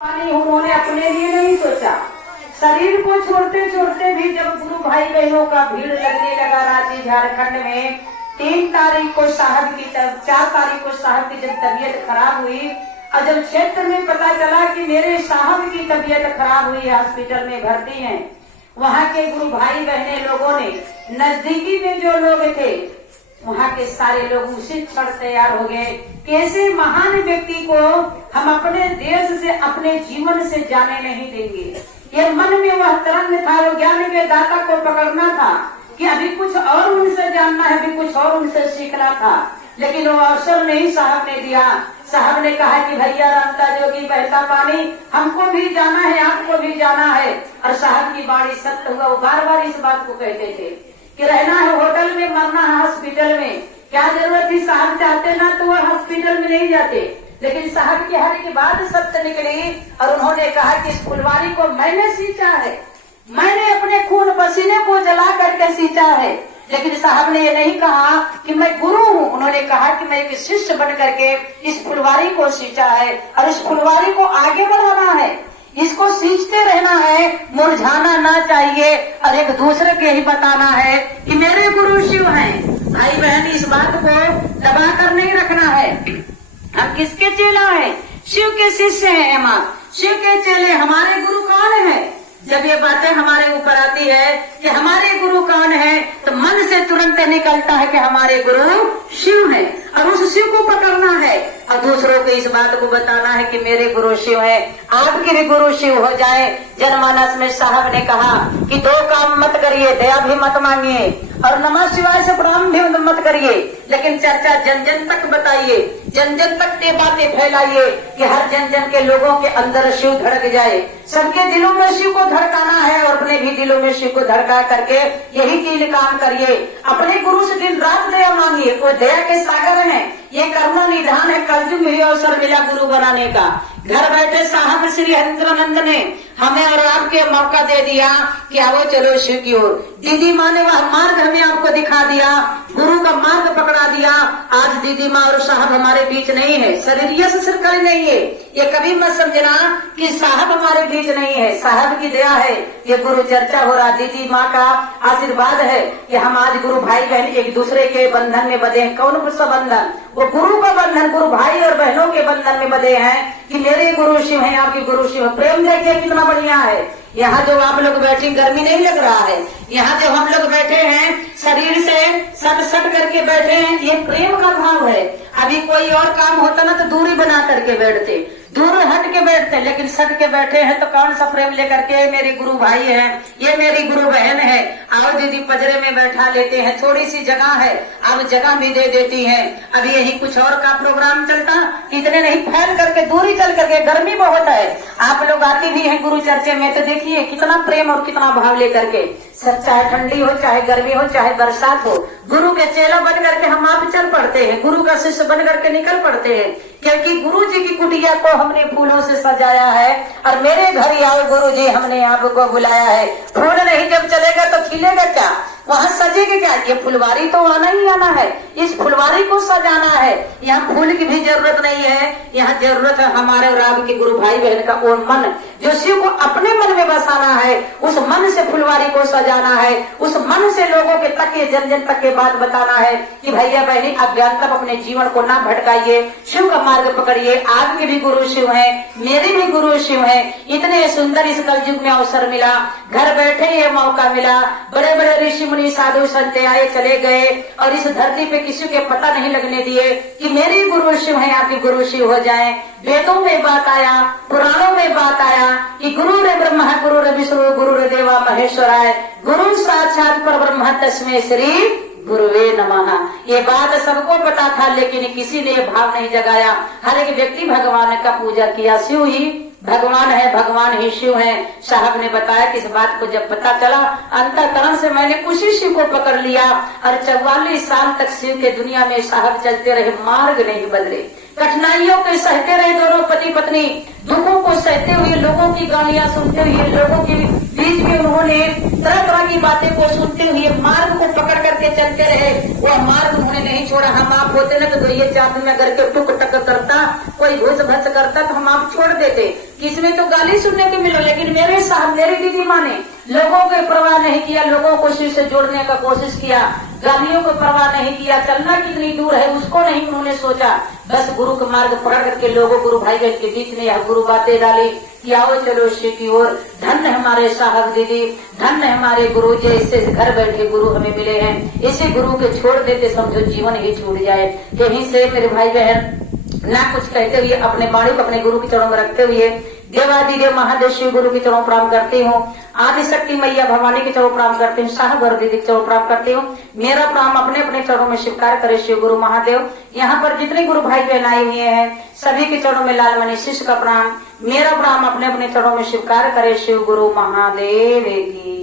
उन्होंने अपने लिए नहीं सोचा। शरीर को छोड़ते छोड़ते भी जब गुरु भाई बहनों का भीड़ लगने लगा रांची झारखंड में, 3 तारीख को साहब की 4 तारीख को साहब की जब तबीयत खराब हुई और जब क्षेत्र में पता चला कि मेरे साहब की तबीयत खराब हुई, हॉस्पिटल में भर्ती हैं, वहाँ के गुरु भाई बहने लोगों ने, नजदीकी में जो लोग थे वहाँ के सारे लोग उसी क्षण तैयार हो गए। कैसे महान व्यक्ति को हम अपने देश से, अपने जीवन से जाने नहीं देंगे। ये मन में वह तरंग था, वो ज्ञान के दाता को पकड़ना था कि अभी कुछ और उनसे जानना है, अभी कुछ और उनसे सीखना था, लेकिन वो अवसर नहीं साहब ने दिया। साहब ने कहा कि भैया रामता जोगी बहता पानी, हमको भी जाना है, आपको भी जाना है। और साहब की बाणी सत्य हुआ। वो बार बार इस बात को कहते थे कि रहना है होटल में, मरना है हॉस्पिटल में। क्या जरूरत थी, साहब चाहते ना तो वो हॉस्पिटल में नहीं जाते, लेकिन साहब की हर की बात सत्य निकली और उन्होंने कहा कि इस फुलवारी को मैंने सींचा है, मैंने अपने खून पसीने को जला करके सींचा है। लेकिन साहब ने ये नहीं कहा कि मैं गुरु हूँ, उन्होंने कहा कि मैं एक शिष्य बन करके इस फुलवारी को सींचा है और इस फुलवारी को आगे बढ़ाना है, इसको सींचते रहना है, मुरझाना ना चाहिए और एक दूसरे के ही बताना है कि मेरे गुरु शिव हैं। भाई बहन इस बात को दबा कर नहीं रखना है। हम किसके चेला है? शिव के शिष्य हैं। माँ शिव के चेले, हमारे गुरु कौन है? जब ये बातें हमारे ऊपर आती है कि हमारे गुरु कौन है, तो मन से तुरंत निकलता है कि हमारे गुरु शिव हैं और उस शिव को पकड़ना है और दूसरों को इस बात को बताना है कि मेरे गुरु शिव हैं, आपके भी गुरु शिव हो जाए। जनमानस में साहब ने कहा कि 2 काम मत करिए, दया भी मत मांगिए और नमः शिवाय से प्रणाम भी मत करिए, लेकिन चर्चा जन जन तक बताइए, जन जन तक ये बातें फैलाइए कि हर जन जन के लोगों के अंदर शिव धड़क जाए। सबके दिलों में शिव को धड़काना है और अपने भी दिलों में शिव को धड़का करके यही 3 काम करिए। अपने गुरु से दिन रात दया मांगिए, वो दया के सागर हैं। ये करुणा निधान है, कलयुग में अवसर मिला गुरु बनाने का। घर बैठे साहब श्री हरिंद्रानंद ने हमें और आपके मौका दे दिया कि आओ चलो शिव की ओर। दीदी माँ ने वह मार्ग हमें आपको दिखा दिया, गुरु का मार्ग पकड़ा दिया। आज दीदी माँ और साहब हमारे बीच नहीं है, शरीरिया से सरकारी नहीं है। ये कभी मत समझना कि साहब हमारे बीच नहीं है, साहब की दया है। ये गुरु चर्चा हो रहा, दीदी माँ का आशीर्वाद है कि हम आज गुरु भाई बहन एक दूसरे के बंधन में बंधे हैं। कौन सा बंधन? वो गुरु का बंधन, गुरु भाई और बहनों के बंधन में बंधे हैं कि मेरे गुरु शिव हैं, आपके गुरु शिव। प्रेम देखिए कितना बढ़िया है। यहाँ जो आप लोग बैठे, गर्मी नहीं लग रहा है। यहाँ जो हम लोग बैठे हैं, शरीर से सट सट करके बैठे हैं, ये प्रेम का भाव है। अभी कोई और काम होता ना तो दूरी बना करके बैठते, दूर हट के बैठते, लेकिन सट के बैठे हैं तो कौन सा प्रेम लेकर के मेरे गुरु भाई हैं, ये मेरी गुरु बहन है, और दीदी पजरे में बैठा लेते हैं। थोड़ी सी जगह है, अब जगह भी दे देती है। अभी यही कुछ और का प्रोग्राम चलता, इतने नहीं फैल करके दूरी चल करके, गर्मी बहुत है। आप लोग आते भी हैं गुरु चर्चे में तो देखिए कितना प्रेम और कितना भाव लेकर के, चाहे ठंडी हो, चाहे गर्मी हो, चाहे बरसात हो, गुरु के चेला बन करके हम आप चल पड़ते हैं, गुरु का शिष्य बन करके निकल पड़ते हैं। क्योंकि गुरु जी की कुटिया को हमने फूलों से सजाया है और मेरे घर आओ गुरु जी, हमने आपको बुलाया है। फूल नहीं जब चलेगा तो खिलेगा क्या, वहाँ सजेगा क्या? ये फुलवारी तो आना ही आना है, इस फुलवारी को सजाना है। यहाँ फूल की भी जरूरत नहीं है, यहाँ जरूरत है हमारे और आपके गुरु भाई बहन का वो मन जो शिव को अपने मन में बसाना है। उस मन से फुलवारी को सजाना है, उस मन से लोगों के तक, जन जन तक के बात बताना है कि भैया बहनी अज्ञान तक अपने जीवन को ना भटकाइए, शिव का मार्ग पकड़िए। आपके भी गुरु शिव हैं, मेरे भी गुरु शिव हैं। इतने सुंदर इस कलयुग में अवसर मिला, घर बैठे ये मौका मिला। बड़े बड़े ऋषि मुनि साधु संत आए चले गए और इस धरती पे किसी के पता नहीं लगने दिए कि मेरे गुरु शिव हैं, आपके गुरु शिव हो जाएं। वेदों में बात आया, पुराणों में बात आया कि गुरु रे ब्रह्मा गुरु रे विष्णु गुरु रे देवा महेश्वराय, गुरु साक्षात परब्रह्म तस्मै श्री गुरुवे नमः। ये बात सबको पता था, लेकिन किसी ने भाव नहीं जगाया। हर एक व्यक्ति भगवान का पूजा किया, शिव ही भगवान है, भगवान ही शिव है। साहब ने बताया कि इस बात को जब पता चला, अंतःकरण से मैंने उसी शिव को पकड़ लिया और 44 साल तक शिव के दुनिया में साहब चलते रहे, मार्ग नहीं बदले। कठिनाइयों के सहते रहे दोनों पति पत्नी, दुखों को सहते हुए, लोगों की गालियां सुनते हुए, लोगों की बीच में उन्होंने तरह तरह की बातें को सुनते हुए मार्ग को पकड़ करके चलते रहे। वह मार्ग उन्होंने नहीं छोड़ा। हम आप होते ना तो ये चादर में अगर के टुक टक करता, कोई घुस भस करता तो हम आप छोड़ देते। किसमें तो गाली सुनने को मिलो, लेकिन मेरे साहब मेरी दीदी माँ ने लोगों की परवाह नहीं किया, लोगों को शिव से जोड़ने का कोशिश किया, गालियों को परवाह नहीं किया, चलना कितनी दूर है उसको नहीं उन्होंने सोचा। बस गुरु का मार्ग पकड़ करके लोगों गुरु भाई बहन के बीच में यह गुरु बातें डाली कि आओ चलो शिव की ओर। धन्य हमारे साहब दीदी, धन्य हमारे गुरु जी, इससे घर बैठे गुरु हमें मिले हैं। इसी गुरु के छोड़ देते समझो जीवन ही छूट जाए। यहीं से मेरे भाई बहन ना कुछ कहते हुए अपने वाणी को अपने गुरु के चरणों में रखते हुए देवादिदेव महादेव शिव गुरु के चरणों प्रणाम करती हूँ। आदि शक्ति मैया भवानी के चरणों प्रणाम करती हूँ। साहब और दीदी के चरणों प्रणाम करती हूँ। मेरा प्रणाम अपने अपने चरणों में स्वीकार करे शिव गुरु महादेव। यहाँ पर जितने गुरु भाई बहन आए हुए हैं सभी के चरणों में लाल मणि शिष्य का प्रणाम। मेरा प्रणाम अपने अपने चरणों में स्वीकार करे शिव गुरु महादेव की।